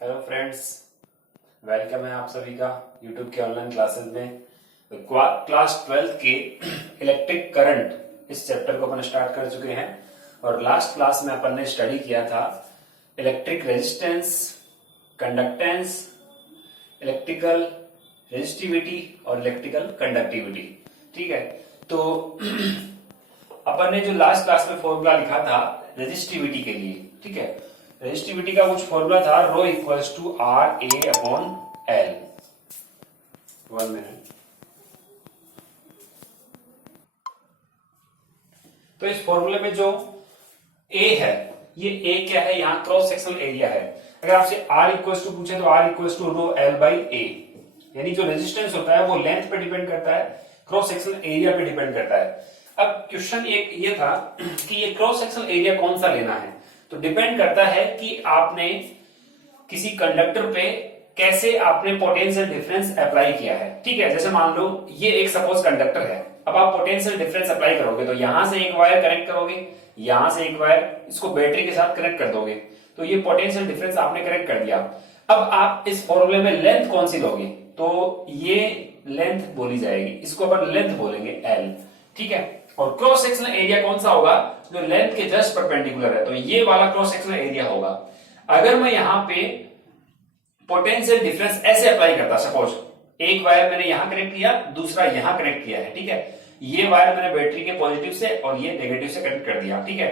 Hello friends, welcome है आप सभी का यूट्यूब के ऑनलाइन क्लासेस में। तो क्लास 12th के इलेक्ट्रिक करंट इस चैप्टर को अपन स्टार्ट कर चुके हैं और लास्ट क्लास में अपन ने स्टडी किया था electric resistance, conductance, electrical resistivity और इलेक्ट्रिकल कंडक्टिविटी। ठीक है, तो अपन ने जो लास्ट क्लास में फॉर्मूला लिखा था रेजिस्टिविटी के लिए, ठीक है, रेजिस्टिविटी का कुछ फॉर्मूला था rho equals to R A upon L. 1 minute. तो इस फॉर्मूले में जो ए है, ये ए क्या है, यहां क्रॉस सेक्शनल एरिया है। अगर आपसे आर इक्वल्स टू पूछे तो R equals to rho L by A, यानी जो रेजिस्टेंस होता है वो लेंथ पे डिपेंड करता है, क्रॉस सेक्शनल एरिया पे डिपेंड करता है। अब क्वेश्चन एक ये था कि ये क्रॉस सेक्शनल एरिया कौन सा लेना है, तो डिपेंड करता है कि आपने किसी कंडक्टर पे कैसे आपने पोटेंशियल डिफरेंस अप्लाई किया है। ठीक है, जैसे मान लो ये एक सपोज कंडक्टर है, अब आप पोटेंशियल डिफरेंस अप्लाई करोगे तो यहां से एक वायर कनेक्ट करोगे, यहां से एक वायर इसको बैटरी के साथ कनेक्ट कर दोगे, तो ये पोटेंशियल डिफरेंस आपने कनेक्ट कर दिया। अब आप इस फॉर्मूले में लेंथ कौन सी लोगे, तो ये लेंथ बोली जाएगी, इसको अपन लेंथ बोलेंगे एल। ठीक है, और क्रॉस सेक्शनल एरिया कौन सा होगा, जो लेंथ के जस्ट परपेंडिकुलर है, तो ये वाला क्रॉस सेक्शनल एरिया होगा। अगर मैं यहां पे पोटेंशियल डिफरेंस ऐसे अप्लाई करता, सपोज एक वायर मैंने यहां कनेक्ट किया, दूसरा यहां कनेक्ट किया है, ठीक है, ये वायर मैंने बैटरी के पॉजिटिव से और ये नेगेटिव से कनेक्ट कर दिया। ठीक है,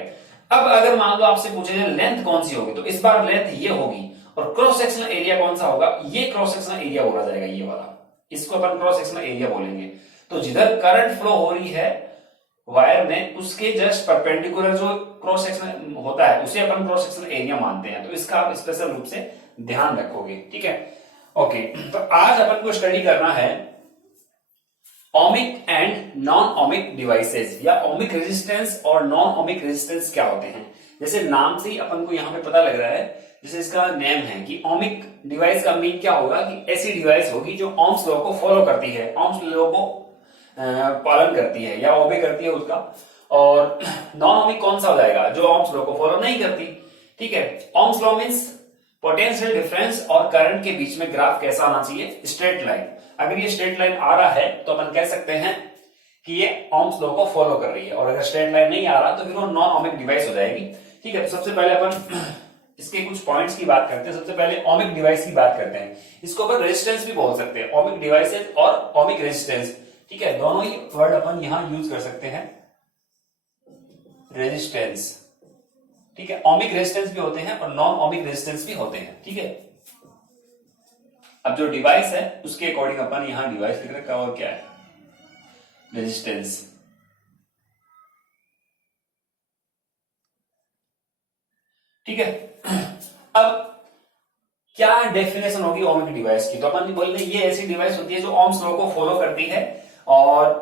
अब अगर मान लो आपसे पूछे लेंथ कौन सी होगी, तो इस बार लेंथ ये होगी और क्रॉस सेक्शनल एरिया कौन सा होगा, ये क्रॉस सेक्शनल एरिया बोला जाएगा, ये वाला, इसको अपन क्रॉस सेक्शनल एरिया बोलेंगे। तो जिधर करंट फ्लो हो रही है वायर में, उसके जस्ट परपेंडिकुलर जो क्रॉस सेक्शन होता है उसे अपन क्रॉस सेक्शनल एरिया मानते हैं। तो इसका आप स्पेशल रूप से ध्यान रखोगे। ठीक है, ओके। तो आज अपन को स्टडी करना है ohmic and non ohmic devices, या ओमिक रेजिस्टेंस और नॉन ओमिक रेजिस्टेंस क्या होते हैं। जैसे नाम से ही अपन को यहाँ पे पता लग रहा है, जैसे इसका नेम है कि ओमिक डिवाइस का मीन क्या होगा, कि ऐसी डिवाइस होगी जो ओम्स लॉ को फॉलो करती है, ओम्स लॉ को पालन करती है या ओबे करती है उसका। और नॉन ओमिक कौन सा हो जाएगा, जो ओम्स लॉ को फॉलो नहीं करती। ठीक है, Ohm's law means potential difference और करंट के बीच में ग्राफ कैसा आना चाहिए, स्ट्रेट लाइन। अगर ये स्ट्रेट लाइन आ रहा है तो अपन कह सकते हैं कि ये ओम्स लॉ को फॉलो कर रही है, और अगर स्ट्रेट लाइन नहीं आ रहा तो फिर वो नॉन ओमिक डिवाइस हो जाएगी। ठीक है, तो सबसे पहले अपन इसके कुछ पॉइंट्स की बात करते हैं। सबसे पहले ओमिक डिवाइस की बात करते हैं, इसको अपन रेजिस्टेंस भी बोल सकते हैं, ओमिक डिवाइसेस और ओमिक रेजिस्टेंस। ठीक है, दोनों ही वर्ड अपन यहां यूज कर सकते हैं, रेजिस्टेंस। ठीक है, ओमिक रेजिस्टेंस भी होते हैं और नॉन ओमिक रेजिस्टेंस भी होते हैं। ठीक है, अब जो डिवाइस है उसके अकॉर्डिंग अपन यहां डिवाइस लिख रखा है, और क्या है, रेजिस्टेंस। ठीक है, अब क्या डेफिनेशन होगी ओमिक डिवाइस की, तो अपन बोलते हैं ये ऐसी डिवाइस होती है जो ओम्स लॉ को फॉलो करती है, और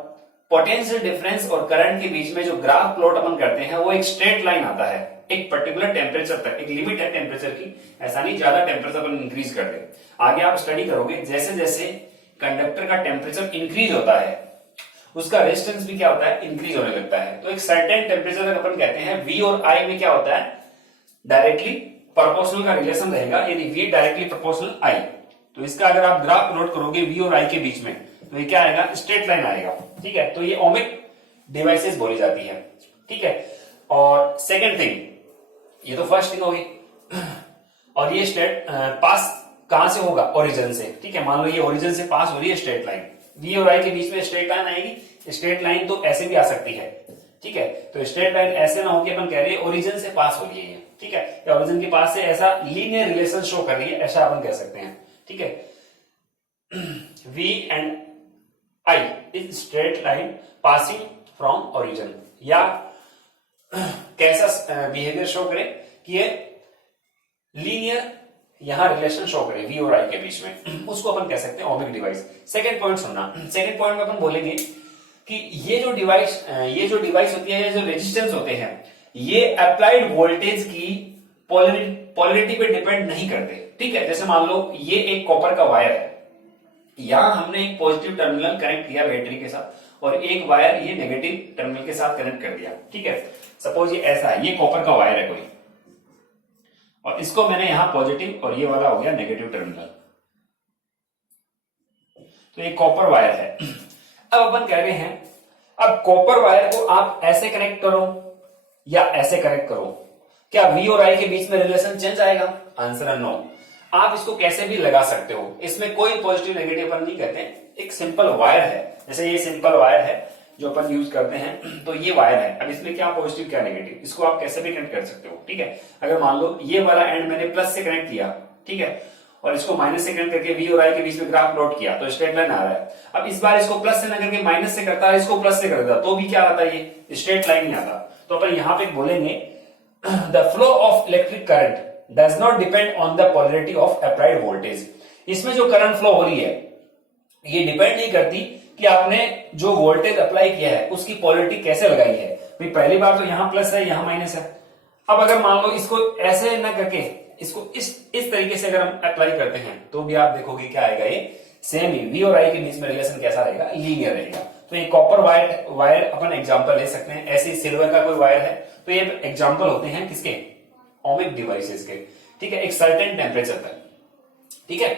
पोटेंशियल डिफरेंस और करंट के बीच में जो ग्राफ प्लॉट अपन करते हैं वो एक स्ट्रेट लाइन आता है एक पर्टिकुलर टेम्परेचर तक। एक लिमिट है टेम्परेचर की, ऐसा नहीं ज्यादा टेम्परेचर अपन इंक्रीज कर दे। आगे आप स्टडी करोगे, जैसे जैसे कंडक्टर का टेम्परेचर इंक्रीज होता है उसका रेजिस्टेंस भी क्या होता है, इंक्रीज होने लगता है। तो एक सर्टेन टेम्परेचर तक अपन कहते हैं V और I में क्या होता है, डायरेक्टली प्रोपोर्शनल का रिलेशन रहेगा, यानी V डायरेक्टली प्रोपोर्शनल I। तो इसका अगर आप ग्राफ प्लॉट करोगे V और I के बीच में, तो ये क्या आएगा, स्ट्रेट लाइन आएगा। ठीक है, तो ये ओमिक डिवाइसेस बोली जाती है। ठीक है, और सेकंड थिंग, ये तो फर्स्ट थिंग होगी, और ये स्ट्रेट पास कहां से होगा, ओरिजिन से। ठीक है, मान लो ये ओरिजिन से पास हो रही है स्ट्रेट लाइन, V और I के बीच में स्ट्रेट लाइन आएगी। स्ट्रेट लाइन तो ऐसे भी आ सकती है। ठीक है, तो स्ट्रेट लाइन ऐसे ना हो कि अपन कह रहे हैं ओरिजिन से पास हो रही है, ठीक है, या ओरिजिन के पास से ऐसा लीनियर रिलेशन शो कर रही है, ऐसा अपन कह सकते हैं। ठीक है, V and I is straight line passing from origin, या कैसा बिहेवियर शो करे कि ये लीनियर यहां रिलेशन शो करे V और I के बीच में, उसको अपन कह सकते हैं ओमिक डिवाइस। सेकंड पॉइंट सुनना, सेकंड पॉइंट में अपन बोलेंगे कि ये जो डिवाइस होती है, जो रेजिस्टेंस होते हैं, ये अप्लाइड वोल्टेज की पोलरिटी पे डिपेंड नहीं करते। ठीक है, जैसे मान लो ये एक कॉपर का वायर है, यहां हमने एक पॉजिटिव टर्मिनल कनेक्ट किया बैटरी के साथ, और एक वायर ये नेगेटिव टर्मिनल के साथ कनेक्ट कर दिया। ठीक है, सपोज ये ऐसा है, ये कॉपर का वायर है कोई, और इसको मैंने यहां पॉजिटिव और ये वाला हो गया नेगेटिव टर्मिनल। तो ये कॉपर वायर है। अब अपन कह रहे हैं अब कॉपर वायर को आप ऐसे कनेक्ट करो या ऐसे कनेक्ट करो, क्या V और I के बीच में रिलेशन चेंज आएगा? आंसर है नो। आप इसको कैसे भी लगा सकते हो, इसमें कोई पॉजिटिव नेगेटिव अपन नहीं कहते। एक सिंपल वायर है, जैसे ये सिंपल वायर है जो अपन यूज करते हैं, तो ये वायर है। अब इसमें क्या पॉजिटिव क्या नेगेटिव, इसको आप कैसे भी कनेक्ट कर सकते हो, ठीक है। अगर मान लो ये वाला एंड मैंने प्लस से कनेक्ट किया, ठीक है, और इसको माइनस से कनेक्ट करके V और I के बीच में ग्राफ प्लॉट किया तो स्ट्रेट लाइन आ रहा है। अब इस बार इसको प्लस से ना करके माइनस से करता है, इसको प्लस से कर देता तो भी क्या आता है, ये स्ट्रेट लाइन नहीं आता। तो अपन यहां पे बोलेंगे the flow of electric current does not depend on the polarity of applied voltage. इसमें जो करंट फ्लो हो रही है ये डिपेंड नहीं करती कि आपने जो वोल्टेज अप्लाई किया है उसकी पोलैरिटी कैसे लगाई है। भाई पहली बार तो यहां प्लस है यहां माइनस है। अब अगर मान लो इसको ऐसे ना करके इसको इस तरीके से अगर हम अप्लाई करते हैं तो भी आप देखोगे क्या आएगा, ये सेम ही V और I के बीच में रिलेशन कैसा रहेगा, लीनियर रहेगा। तो ये कॉपर वायर अपन एग्जांपल ले सकते हैं। ऐसे सिल्वर का कोई वायर है तो ये एग्जांपल होते हैं किसके, ओमिक डिवाइसेस के, ठीक है, एक सर्टेन टेम्परेचर तक, ठीक है,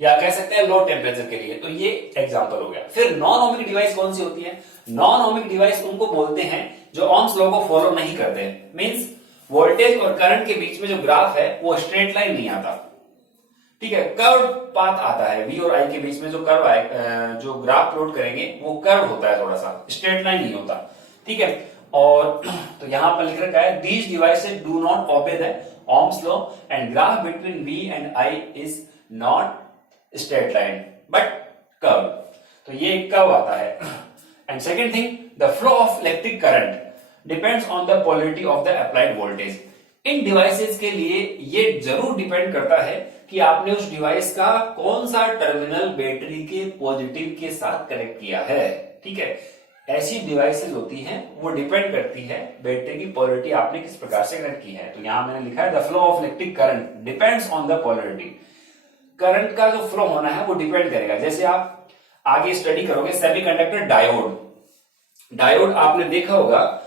या कह सकते हैं लो टेम्परेचर के लिए। तो ये एग्जांपल हो गया। फिर नॉन ओमिक डिवाइस कौन सी होती है? नॉन ओमिक डिवाइस उनको बोलते हैं जो ओम्स लॉ को फॉलो नहीं करते हैं। मींस वोल्टेज और करंट के बीच में जो ग्राफ है वो स्ट्रेट लाइन नहीं आता, ठीक है, कर्व पाथ आता है। V और I के बीच में जो कर्व आए, जो ग्राफ प्लॉट करेंगे वो कर्व होता है, थोड़ा सा स्ट्रेट लाइन नहीं होता, ठीक है। और तो यहां पर लिख रखा है these devices do not obey the Ohm's law and graph between V and I is not straight line but curve. तो ये एक कर्व आता है। And second thing, the flow of electric current depends on the polarity of the applied voltage. In devices के लिए ये जरूर depend करता है कि आपने उस डिवाइस का कौन सा टर्मिनल बैटरी के पॉजिटिव के साथ कनेक्ट किया है, ठीक है। ऐसी डिवाइसेस होती हैं वो डिपेंड करती है बैटरी की पोलैरिटी आपने किस प्रकार से कनेक्ट की है। तो यहां मैंने लिखा है the flow of electric current depends on the polarity. Current का जो फ्लो होना है वो डिपेंड करेगा। जैसे आप आगे स्टडी करोगे सेमीकंडक्टर डायोड, डायोड आपने देखा होगा,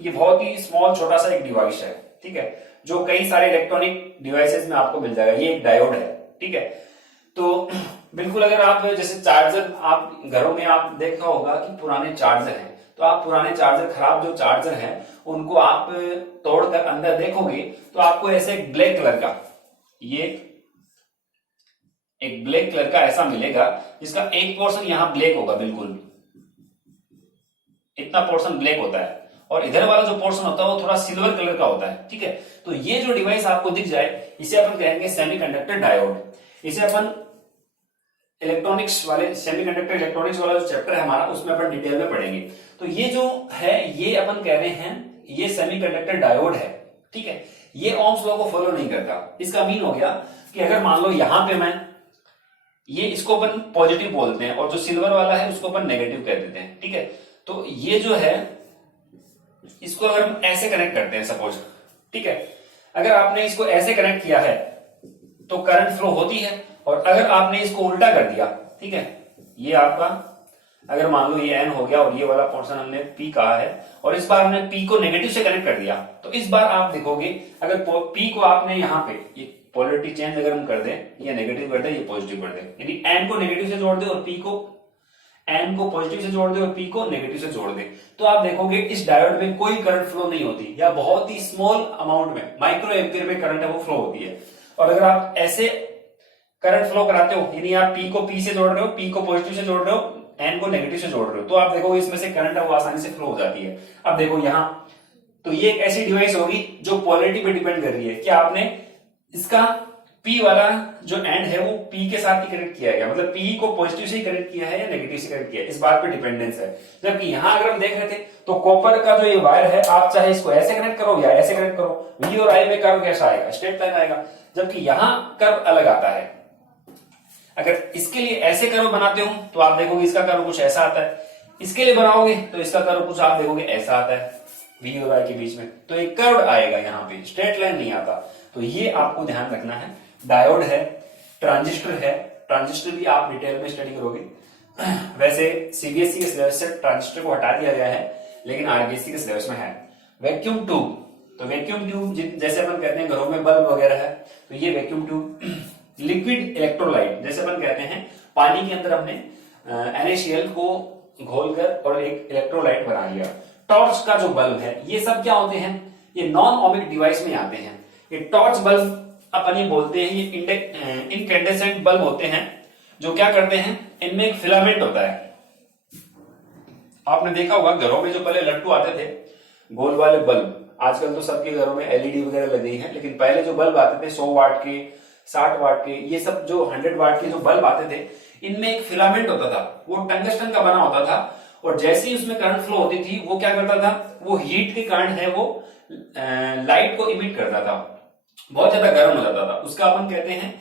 ये बहुत ही स्मॉल छोटा सा एक डिवाइस है, ठीक है, जो कई सारे इलेक्ट्रॉनिक डिवाइसेस में आपको मिल जाएगा। ये एक डायोड है, ठीक है। तो बिल्कुल अगर आप जैसे चार्जर, आप घरों में आप देखा होगा कि पुराने चार्जर हैं, तो आप पुराने चार्जर, खराब जो चार्जर हैं उनको आप तोड़कर अंदर देखोगे तो आपको ऐसे ब्लैक कलर का, ये एक ब्लैक कलर का ऐसा मिलेगा जिसका एक पोर्शन यहां ब्लैक होगा, बिल्कुल इतना पोर्शन ब्लैक होता है, और इधर वाला जो पोर्शन होता है वो थोड़ा सिल्वर कलर का होता है, ठीक है। तो ये जो डिवाइस आपको दिख जाए इसे अपन कहेंगे सेमीकंडक्टर डायोड। इसे अपन इलेक्ट्रॉनिक्स वाले, सेमीकंडक्टर इलेक्ट्रॉनिक्स वाला जो चैप्टर है हमारा उसमें अपन डिटेल में पढ़ेंगे। तो ये जो है ये अपन कह रहे हैं ये सेमीकंडक्टर डायोड है, ठीक है। ये ओम्स लॉ को फॉलो नहीं करता। इसका मीन हो गया कि अगर मान लो यहां पे मैं ये, इसको अपन पॉजिटिव बोलते हैं और जो सिल्वर वाला है उसको अपन नेगेटिव कह देते हैं, ठीक है। तो ये जो है इसको अगर हम ऐसे कनेक्ट करते हैं सपोज, ठीक है, अगर आपने इसको ऐसे कनेक्ट किया है तो करंट फ्लो होती है, और अगर आपने इसको उल्टा कर दिया, ठीक है, ये आपका अगर मान लो ये एन हो गया और ये वाला पोर्शन हमने पी कहा है, और इस बार हमने पी को नेगेटिव से कनेक्ट कर दिया, तो इस बार आप देखोगे अगर पी को आपने यहां पे ये पोलैरिटी चेंज अगर हम कर दें, ये नेगेटिव कर दें ये पॉजिटिव कर दें, यानी एन को नेगेटिव से जोड़ दें और पी को, एन को पॉजिटिव से जोड़ दे और पी को नेगेटिव से जोड़ दे, तो आप देखोगे इस डायोड में कोई करंट फ्लो नहीं होती, या बहुत ही स्मॉल अमाउंट में, माइक्रो एम्पियर में करंट है वो फ्लो होती है। और अगर आप ऐसे करंट फ्लो कराते हो, यानी आप पी को पी से जोड़ रहे हो, पी को पॉजिटिव से जोड़ रहे हो, एन को नेगेटिव से जोड़ रहे हो, तो आप देखोगे इसमें से करंट है वो आसानी से फ्लो हो जाती है। अब देखो यहां, तो ये एक ऐसी डिवाइस होगी जो पोलैरिटी पे डिपेंड कर रही है कि आपने इसका पी वाला जो एंड है वो पी के साथ ही कनेक्ट किया गया, मतलब पी को पॉजिटिव से ही कनेक्ट किया है या नेगेटिव से कनेक्ट किया है, इस बात पे डिपेंडेंस है। जबकि यहां अगर हम देख रहे थे तो कॉपर का जो ये वायर है, आप चाहे इसको ऐसे कनेक्ट करो या ऐसे कनेक्ट करो, V और I में कर्व कैसा आएगा, स्ट्रेट लाइन आएगा, जबकि यहां कर्व अलग आता है। अगर इसके लिए ऐसे कर्व बनाते हो तो आप देखोगे इसका कर्व कुछ ऐसा आता है, इसके लिए बनाओगे तो इसका कर्व कुछ आप देखोगे ऐसा आता है V और I के बीच में, तो एक कर्व आएगा, यहाँ पे स्ट्रेट लाइन नहीं आता। तो ये आपको ध्यान रखना है। डायोड है, ट्रांजिस्टर है, ट्रांजिस्टर भी आप डिटेल में स्टडी करोगे। वैसे सीबीएसई के सिलेबस से ट्रांजिस्टर को हटा दिया गया है, लेकिन आरबीएसई के सिलेबस में है। वैक्यूम ट्यूब, तो वैक्यूम ट्यूब जैसे अपन कहते हैं घरों में बल्ब वगैरह है, तो ये वैक्यूम ट्यूब। लिक्विड इलेक्ट्रोलाइट जैसे अपन कहते हैं पानी के अंदर हमने NaCl को घोलकर और एक इलेक्ट्रोलाइट बना लिया। टॉर्च का जो बल्ब है, ये सब क्या होते हैं, ये नॉन ओमिक डिवाइस में आते हैं। ये टॉर्च बल्ब अपन ये बोलते हैं, ये इनकैंडेसेंट बल्ब होते हैं जो क्या करते हैं, इनमें एक फिलामेंट होता है। आपने देखा होगा घरों में जो पहले लट्टू आते थे गोल वाले बल्ब, आजकल तो सबके घरों में LED वगैरह लग गई है, लेकिन पहले जो बल्ब आते थे 100 वाट के, 60 वाट के, ये सब जो 100 वाट के जो बल्ब आते थे, इनमें एक फिलामेंट होता था, वो टंगस्टन का बना होता था, और जैसे ही उसमें करंट फ्लो होती थी वो क्या करता था, वो हीट के कारण है वो लाइट को इमिट करता था, बहुत ज्यादा गर्म हो जाता था। उसका अपन कहते हैं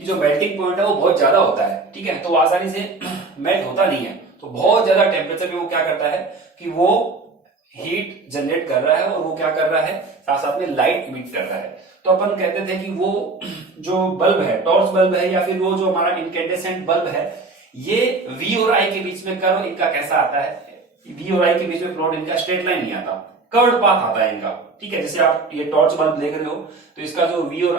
कि जो मेल्टिंग पॉइंट है वो बहुत ज्यादा होता है, ठीक है, तो आसानी से मेल्ट होता नहीं है। तो बहुत ज्यादा टेम्परेचर पे वो क्या करता है कि वो हीट जनरेट कर रहा है और वो क्या कर रहा है, साथ साथ में लाइट इमिट कर रहा है। तो अपन कहते थे कि वो जो बल्ब है, टॉर्च बल्ब है, या फिर वो जो हमारा इनकैंडेसेंट बल्ब है, ये V और I के बीच में कर्व इनका कैसा आता है, V और I के बीच में प्लॉट इनका स्ट्रेट लाइन नहीं आता, कर्व पाथ आता है इनका, ठीक है। जैसे आप ये टॉर्च बल्ब देख रहे हो, तो इसका जो V और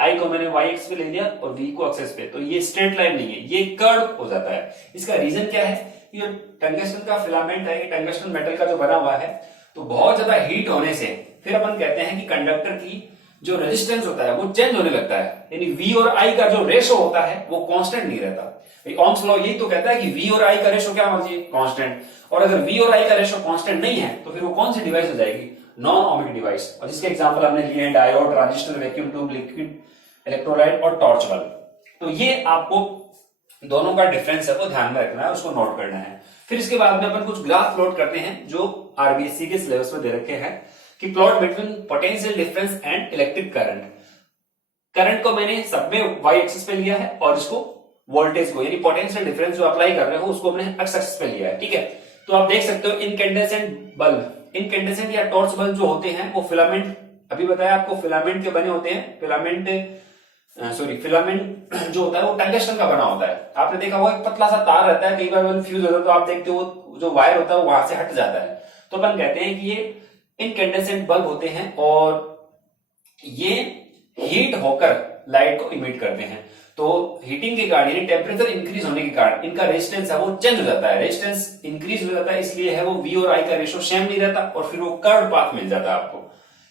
I को मैंने y एक्स पे ले लिया और V को एक्सेस पे, तो ये स्ट्रेट लाइन नहीं है, ये कर्व हो जाता है। इसका रीजन क्या है, ये टंगस्टन का फिलामेंट है, ये टंगस्टन मेटल का जो बना हुआ है, तो बहुत ज्यादा हीट होने से फिर अपन कहते हैं कि कंडक्टर की जो रेजिस्टेंस होता है वो चेंज होने लगता है, यानी V और I का जो रेशो होता है वो कांस्टेंट नहीं रहता। ओम्स लॉ यही तो कहता है कि V और I का रेशो क्या होना चाहिए, कांस्टेंट, और अगर V और I का रेशो कांस्टेंट नहीं है तो फिर वो कौन सी डिवाइस हो जाएगी, नॉन ओमिक डिवाइस। और जिसके एग्जांपल हमने लिए हैं diode, transistor, vacuum tube, liquid electrolyte और टॉर्च बल्ब। तो ये आपको दोनों का डिफरेंस है वो ध्यान में रखना है, उसको नोट करना है। फिर इसके बाद में अपन कुछ ग्राफ प्लॉट करते हैं जो RBSc के सिलेबस में दे रखे हैं कि plot between potential difference and electric current. Current को मैंने सब में y एक्सिस पे लिया है और इसको वोल्टेज को यानी पोटेंशियल डिफरेंस जो अप्लाई कर रहे हो उसको हमने x एक्सिस पे लिया है, ठीक है। तो आप देख सकते हो इनकैंडेसेंट बल्ब, इनकैंडेसेंट या टॉर्च बल्ब जो होते हैं वो फिलामेंट, अभी बताया आपको फिलामेंट के बने होते हैं, फिलामेंट जो होता है वो टंगस्टन का बना होता है। आपने देखा होगा एक पतला सा तार रहता है, कई बार फ्यूज होता है तो आप देखते हो जो वायर होता है वो वहां से हट जाता है। तो अपन कहते हैं कि ये इनकैंडेसेंट बल्ब होते हैं और ये हीट होकर लाइट को इमिट करते हैं। तो हीटिंग के कारण यानी टेम्परेचर इंक्रीज होने के कारण इनका रेजिस्टेंस है वो चेंज हो जाता है, रेजिस्टेंस इंक्रीज हो जाता है, इसलिए है वो V और I का रेशो सेम नहीं रहता और फिर वो कर्व पाथ मिल जाता है आपको।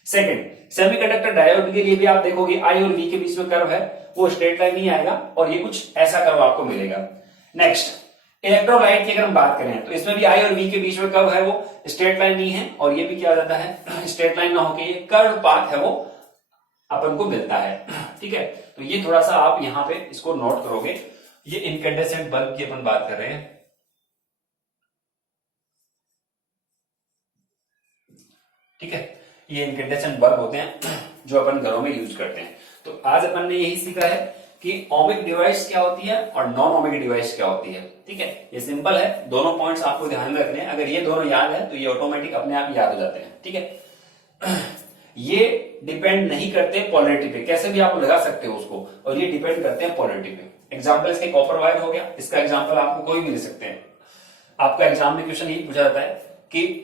सेकंड, सेमीकंडक्टर डायोड के लिए भी आप देखोगे I और V के बीच में कर्व है वो स्ट्रेट लाइन नहीं आएगा और ये कुछ ऐसा कर्व आपको मिलेगा। नेक्स्ट, इलेक्ट्रोलाइट की अगर हम बात करें तो इसमें भी I और V के बीच में कर्व है वो स्ट्रेट लाइन नहीं है और ये भी क्या हो जाता है, स्ट्रेट लाइन ना होकर ये कर्व पाथ है वो अपन को मिलता है, ठीक है। तो ये थोड़ा सा आप यहां पे इसको नोट करोगे। ये इनकैंडेसेंट बल्ब की अपन बात कर रहे हैं, ठीक है। ये इनकैंडेसेंट बल्ब होते हैं जो अपन घरों में यूज करते हैं। तो आज अपन ने यही सीखा है कि ओमिक डिवाइस क्या होती है और नॉन ओमिक डिवाइस क्या होती है, ठीक है। ये सिंपल है, दोनों पॉइंट्स आपको ध्यान में रखने हैं। अगर ये दोनों याद है तो ये ऑटोमेटिक अपने आप याद हो जाते हैं, ठीक है। ये डिपेंड नहीं करते पोलैरिटी पे, कैसे भी आप लगा सकते हो उसको, और ये डिपेंड करते हैं पोलैरिटी पे। एग्जांपल इसके कॉपर वायर हो गया, इसका एग्जांपल आपको कोई भी ले सकते हैं। आपका एग्जाम में क्वेश्चन यही पूछा जाता है कि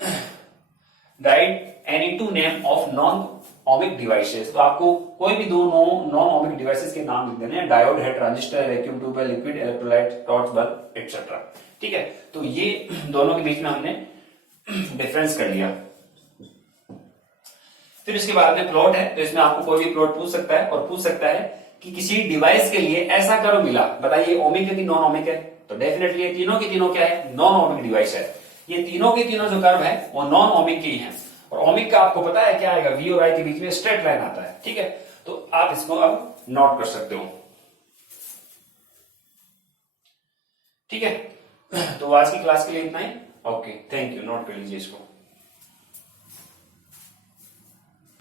right any two name of non ohmic devices, तो आपको कोई भी दो नॉन ओमिक डिवाइसेस के नाम लिख देने हैं। डायोड है, ट्रांजिस्टर है, वैक्यूम ट्यूब है, liquid electrolyte, torch bulb etcetera, ठीक है। तो ये दोनों के बीच में हमने डिफरेंस कर लिया। फिर इसके बाद में प्लॉट है, तो इसमें आपको कोई भी प्लॉट पूछ सकता है और पूछ सकता है कि किसी डिवाइस के लिए ऐसा कर्व मिला, बताइए ओमिक है कि नॉन ओमिक है। तो डेफिनेटली ये तीनों के तीनों क्या है, नॉन ओमिक डिवाइस है। ये तीनों के तीनों जो कर्व है वो नॉन ओमिक के ही है और ओमिक का आपको पता है क्या आएगा, V और I के बीच में स्ट्रेट लाइन आता है, ठीक है। तो आप इसको अब नोट कर सकते हो, ठीक है। तो आज की क्लास के लिए इतना ही, ओके, थैंक यू। नोट कर लीजिए इसको।